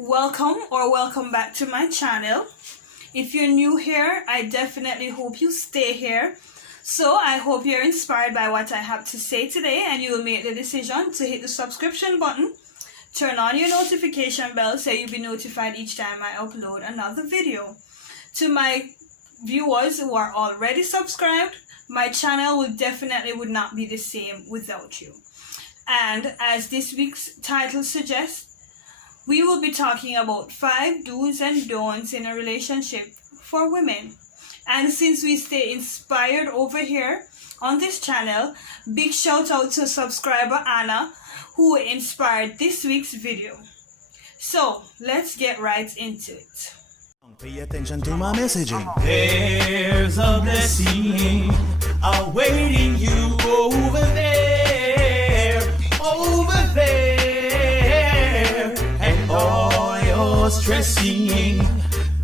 Welcome back to my channel. If you're new here, I definitely hope you stay here. So I hope you're inspired by what I have to say today, and you will make the decision to hit the subscription button, turn on your notification bell so you'll be notified each time I upload another video. To my viewers who are already subscribed, my channel would not be the same without you. And as this week's title suggests, we will be talking about 5 do's and don'ts in a relationship for women. And since we stay inspired over here on this channel, big shout out to subscriber Anna, who inspired this week's video. So let's get right into it. Pay attention to my messaging. There's a blessing awaiting you over there, and all your stressing,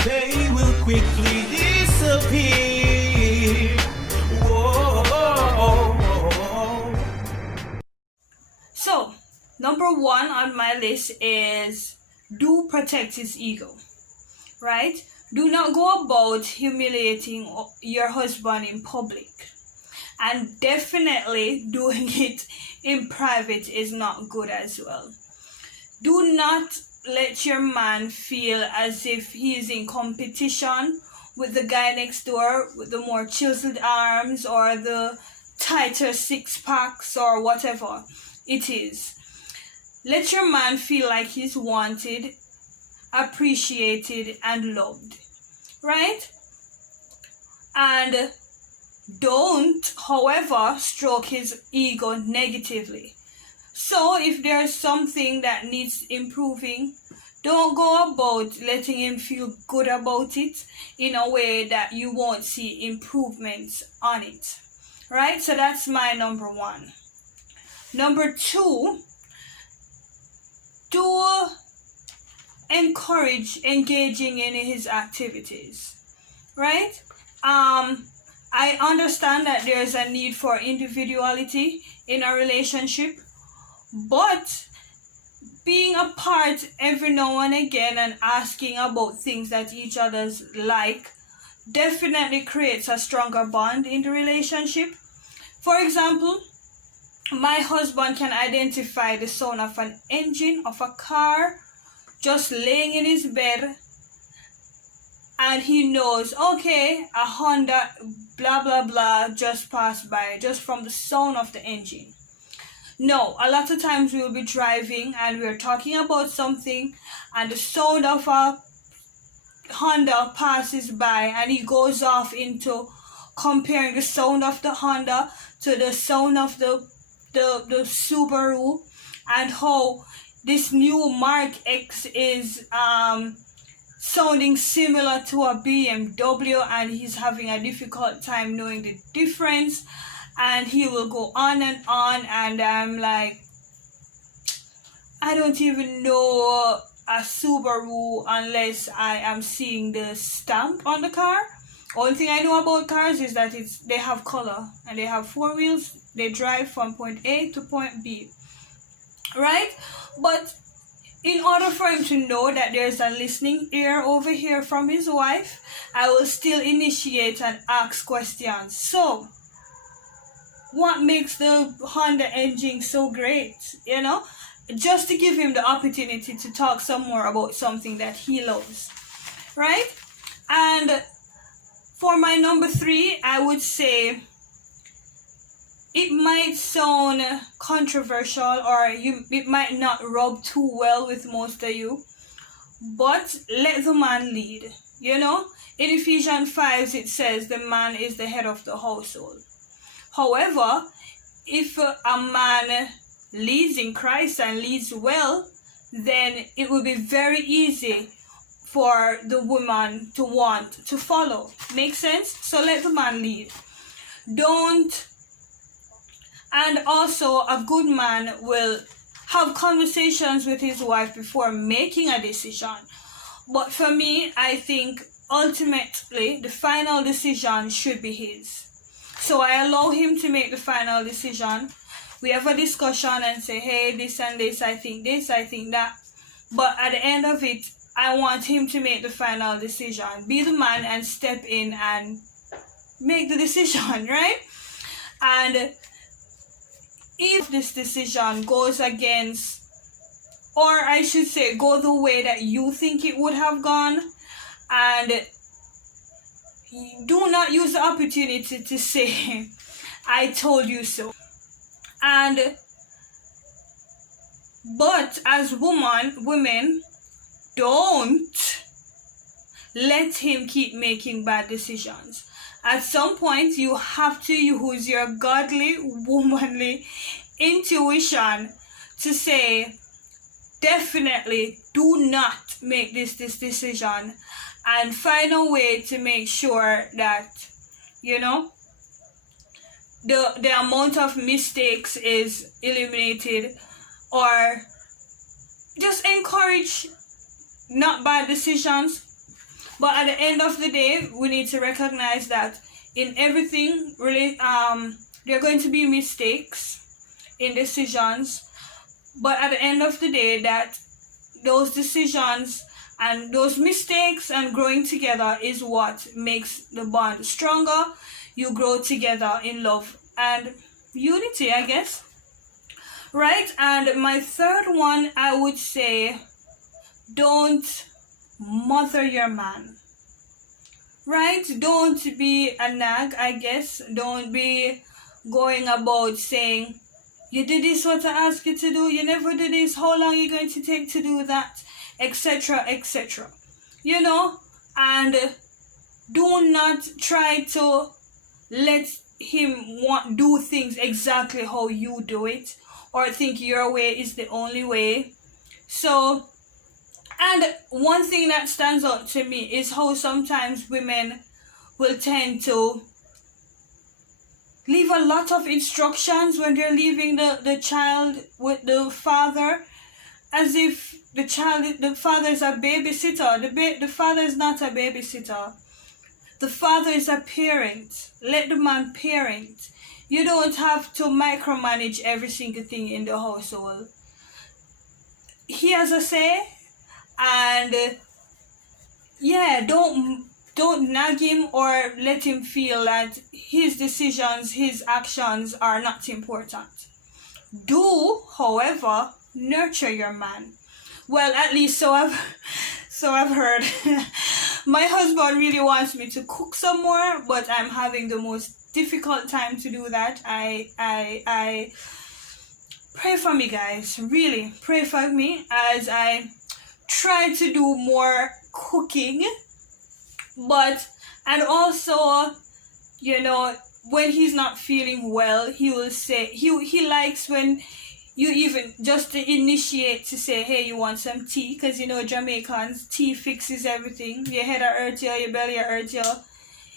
they will quickly disappear. Whoa. So, number 1 on my list is do protect his ego. Right? Do not go about humiliating your husband in public. And definitely doing it in private is not good as well. Do not let your man feel as if he is in competition with the guy next door with the more chiseled arms or the tighter 6-packs or whatever it is. Let your man feel like he's wanted, appreciated, and loved, right? And don't, however, stroke his ego negatively. So if there's something that needs improving, don't go about letting him feel good about it in a way that you won't see improvements on it, right? So that's my number 1. Number 2, do encourage engaging in his activities, right? I understand that there's a need for individuality in a relationship, but being apart every now and again and asking about things that each other's like definitely creates a stronger bond in the relationship. For example, my husband can identify the sound of an engine of a car just laying in his bed, and he knows, okay, a Honda blah blah blah just passed by just from the sound of the engine. No, a lot of times we will be driving and we're talking about something and the sound of a Honda passes by and he goes off into comparing the sound of the Honda to the sound of the Subaru, and how this new Mark X is sounding similar to a BMW, and he's having a difficult time knowing the difference, and he will go on, and I'm like, I don't even know a Subaru unless I am seeing the stamp on the car. Only thing I know about cars is that they have color and they have 4 wheels. They drive from point A to point B, right? But in order for him to know that there's a listening ear over here from his wife, I will still initiate and ask questions. So, what makes the Honda engine so great? You know, just to give him the opportunity to talk some more about something that he loves, right? And for my number 3, I would say, it might sound controversial or it might not rub too well with most of you, but let the man lead. You know, in Ephesians 5 it says the man is the head of the household. However, if a man leads in Christ and leads well, then it will be very easy for the woman to want to follow. Make sense? So let the man lead. And also, a good man will have conversations with his wife before making a decision. But for me, I think ultimately the final decision should be his. So I allow him to make the final decision. We have a discussion and say, hey, this and this, I think that. but at the end of it, I want him to make the final decision. Be the man and step in and make the decision, right? And if this decision goes against, or I should say, go the way that you think it would have gone, and do not use the opportunity to say, I told you so. But as women, don't let him keep making bad decisions. At some point, you have to use your godly, womanly intuition to say, definitely do not make this decision, and find a way to make sure that, you know, the amount of mistakes is eliminated, or just encourage not bad decisions. But at the end of the day, we need to recognize that in everything, really, there are going to be mistakes in decisions. But at the end of the day, that those decisions and those mistakes and growing together is what makes the bond stronger. You grow together in love and unity, I guess. Right? And my third one, I would say, don't mother your man. Right? Don't be a nag, I guess. Don't be going about saying, you did this, what I asked you to do, you never did this, how long are you going to take to do that, etc., etc. You know? And do not try to let him do things exactly how you do it, or think your way is the only way. So, and one thing that stands out to me is how sometimes women will tend to leave a lot of instructions when they're leaving the child with the father, as if the father is a babysitter. The father is not a babysitter. The father is a parent. Let the man parent. You don't have to micromanage every single thing in the household. He has a say, and yeah, don't nag him or let him feel that his decisions, his actions are not important. Do, however, nurture your man. Well, at least so I've heard. My husband really wants me to cook some more, but I'm having the most difficult time to do that. I pray for me, guys. Really pray for me as I try to do more cooking. But, and also, you know, when he's not feeling well, he will say, he likes when you even just to initiate to say, hey, you want some tea? Because, you know, Jamaicans, tea fixes everything. Your head hurt you, your belly hurt you,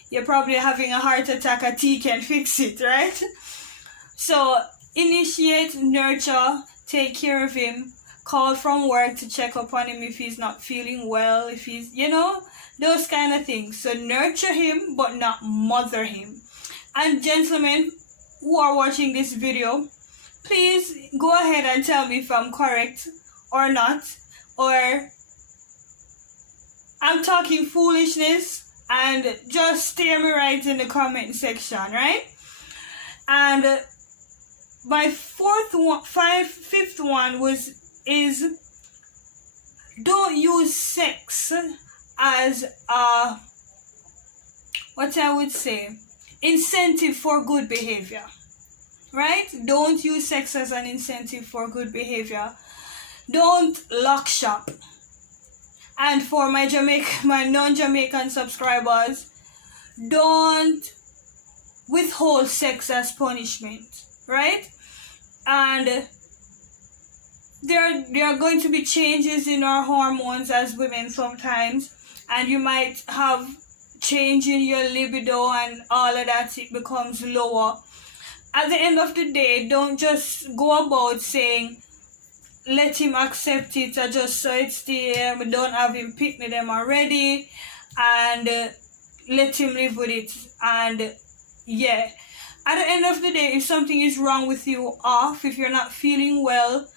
you're probably having a heart attack, a tea can fix it, right? So, initiate, nurture, take care of him, call from work to check up on him if he's not feeling well, if he's, you know, those kind of things. So, nurture him, but not mother him. And gentlemen who are watching this video, please go ahead and tell me if I'm correct or not, or I'm talking foolishness, and just steer me right in the comment section, right? And my fifth one is don't use sex as a, what I would say, incentive for good behavior. Right? Don't use sex as an incentive for good behavior. Don't lock shop. And for my non-Jamaican subscribers, don't withhold sex as punishment. Right? And there are going to be changes in our hormones as women sometimes, and you might have change in your libido and all of that. It becomes lower. At the end of the day, don't just go about saying, let him accept it, or just so it's there, but don't have him pick me them already, and let him live with it. And yeah, at the end of the day, if something is wrong with you, if you're not feeling well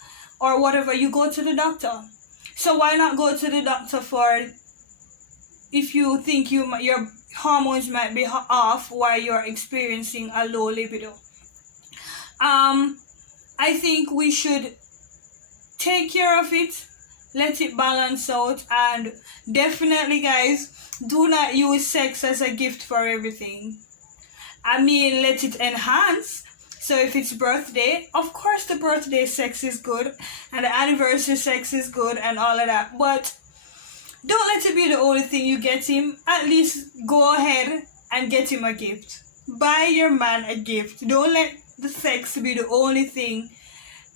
or whatever, you go to the doctor. So why not go to the doctor for if you think your hormones might be off while you're experiencing a low libido? I think we should take care of it, let it balance out, and definitely, guys, do not use sex as a gift for everything. I mean, let it enhance. So if it's birthday, of course the birthday sex is good and the anniversary sex is good and all of that, but don't let it be the only thing you get him. At least go ahead and get him a gift. Buy your man a gift. Don't let the sex be the only thing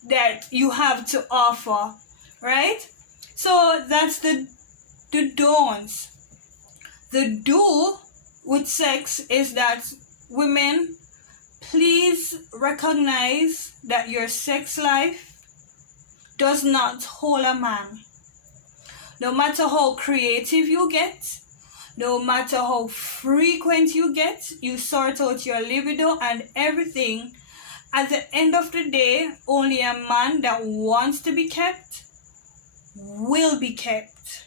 that you have to offer, right? So that's the don'ts. The do with sex is that women, please recognize that your sex life does not hold a man. No matter how creative you get, no matter how frequent you get, you sort out your libido and everything. At the end of the day, only a man that wants to be kept will be kept.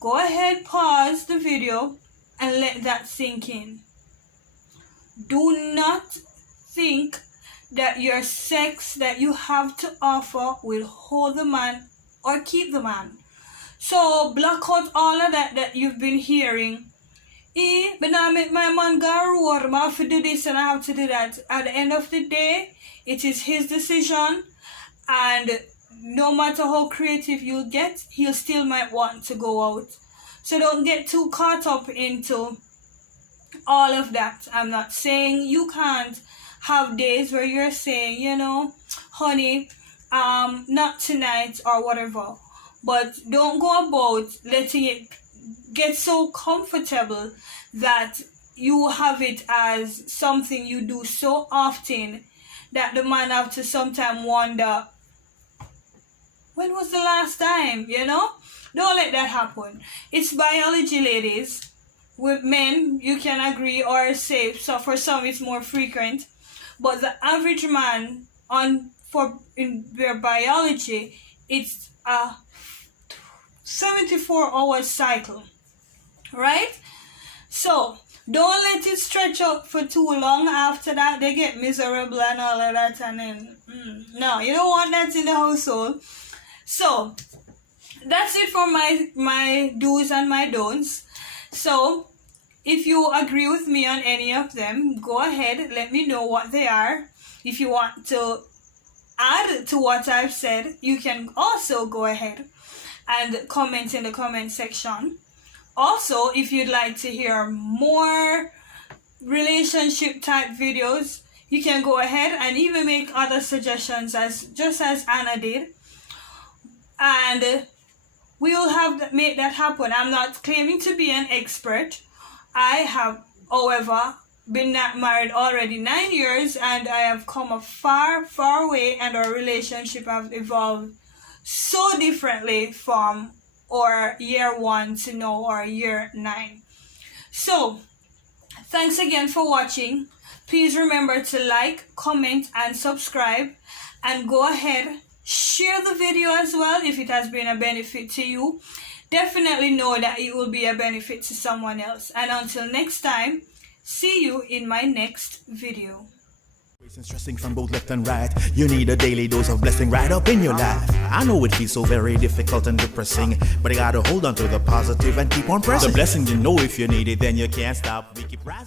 Go ahead, pause the video and let that sink in. Do not think that your sex that you have to offer will hold the man or keep the man. So block out all of that you've been hearing. But now I make my man go road, I have to do this and I have to do that. At the end of the day, it is his decision, and no matter how creative you get, he'll still might want to go out. So don't get too caught up into all of that. I'm not saying you can't have days where you're saying, you know, honey, not tonight or whatever. But don't go about letting it get so comfortable that you have it as something you do so often that the man have to sometimes wonder, when was the last time, you know? Don't let that happen. It's biology, ladies. With men, you can agree or say, so for some it's more frequent, but the average man in their biology, it's a 74-hour cycle, right? So don't let it stretch out for too long. After that, they get miserable and all of that, and then no, you don't want that in the household. So that's it for my do's and my don'ts. So if you agree with me on any of them, go ahead, let me know what they are. If you want to add to what I've said, you can also go ahead and comment in the comment section. Also, if you'd like to hear more relationship type videos, you can go ahead and even make other suggestions just as Anna did, and we will make that happen. I'm not claiming to be an expert. I have, however, been married already 9 years, and I have come a far way, and our relationship have evolved so differently from our year 1 to now our year 9. So thanks again for watching. Please remember to like, comment and subscribe, and go ahead, share the video as well if it has been a benefit to you. Definitely know that it will be a benefit to someone else. And until next time, see you in my next video. Stressing from both left and right, you need a daily dose of blessing right up in your life. I know it feels so very difficult and depressing, but you gotta hold on to the positive and keep on pressing. The blessing, you know, if you need it, then you can't stop. We keep rising.